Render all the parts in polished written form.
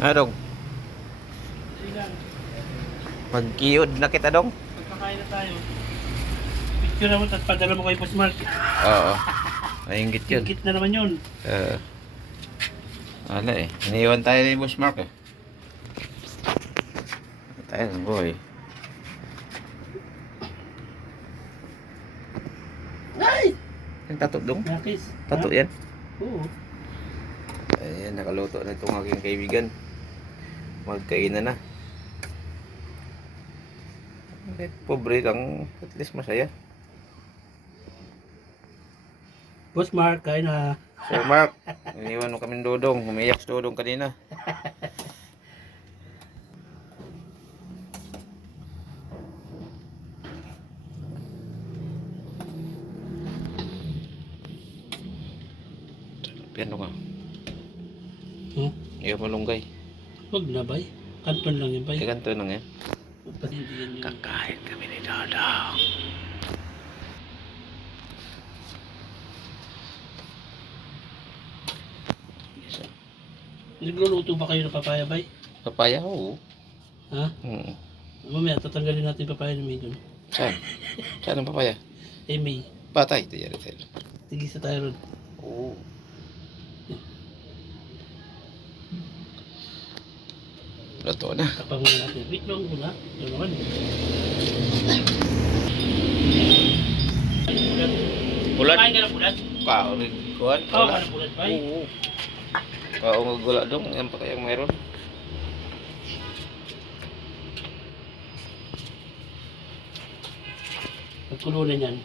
Dong? Sigang. Magkiod na kita, Dong. Magkakain na tayo. Picture naman at padala mo kay Boss Mark. Oo. Maingit yun. Tingkit na naman yun. Wala eh. Iniwan tayo ni Boss Mark eh. Tayo, boy. Ay! Yung tato, Dong? Nakis. Tato yan. Oo. Ayan, nakaluto na itong aking kaibigan. Magkainan na. Pobre lang, at least masaya. Boss Mark, kain na. So Mark, iniwan mo kami ng Dodong. Umiyak si Dodong kanina. Piano ka. Iyo malunggay. Huwag na, bay. Kanton lang yan, bay. Kaganto lang yan. Panindigan yun. Kakain kami ni Dodong. Nagluluto ba kayo ng papaya, bay? Papaya, oo. Ha? Hmm. Mamaya, tatanggalin natin yung papaya ni May dun. Saan? Saan ang papaya? Eh, May. Patay. Ito yan. Tigisa tayo ron. Oo. Luto na. Kapag muna natin. Wait lang muna. Ito naman. Bulat? Kain ka ng bulat? Kao rin. Kuhan? Oo, ka ng bulat, bay. Oo. Kao nga gula dong. Yan pa kayang mayroon. Pagkulunan yan.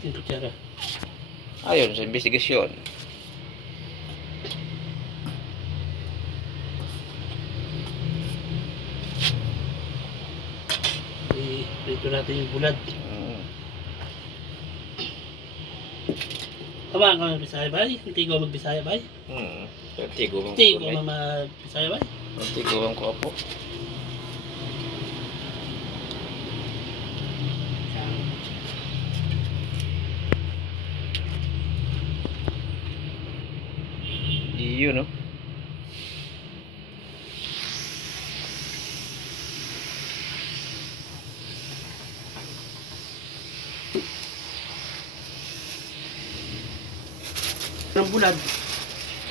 Yung kutsara. Ayun, sa investigasyon. Dito natin yung bulad. Hmm. Tama ka magbisaya bay? Hindi ko magbisaya bay? Tigo bang Hindi ko magbisaya bay? Tigo bang ko po. Iyo no? Ng bulad.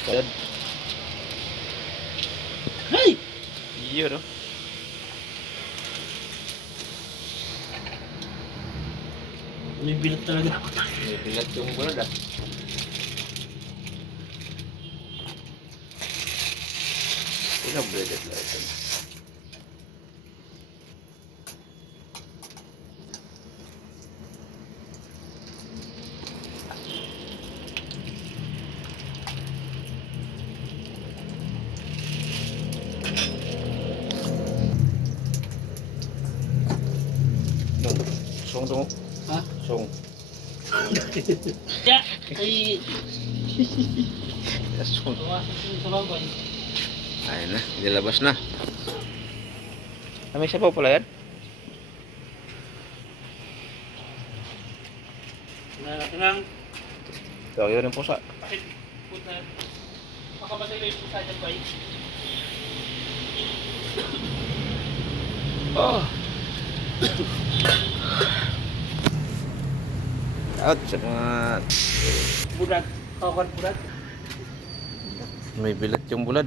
Bulad. Hey! Iyo no? May bilat talaga. May bilat yung bulad ah. Pinabreaded lang ito. Song dong. Ha? Song. Ya! Ay! Song. Bawasan ko sa babay. Ayun na, nilabas na. May sabaw pala yan? Natin lang. So, yun ang pusa. Bakit? Puta. Makabasay ko yung pusa dyan bay. Oh. Out sa mga Bulad. Kawan bulad. may bilat yung bulad.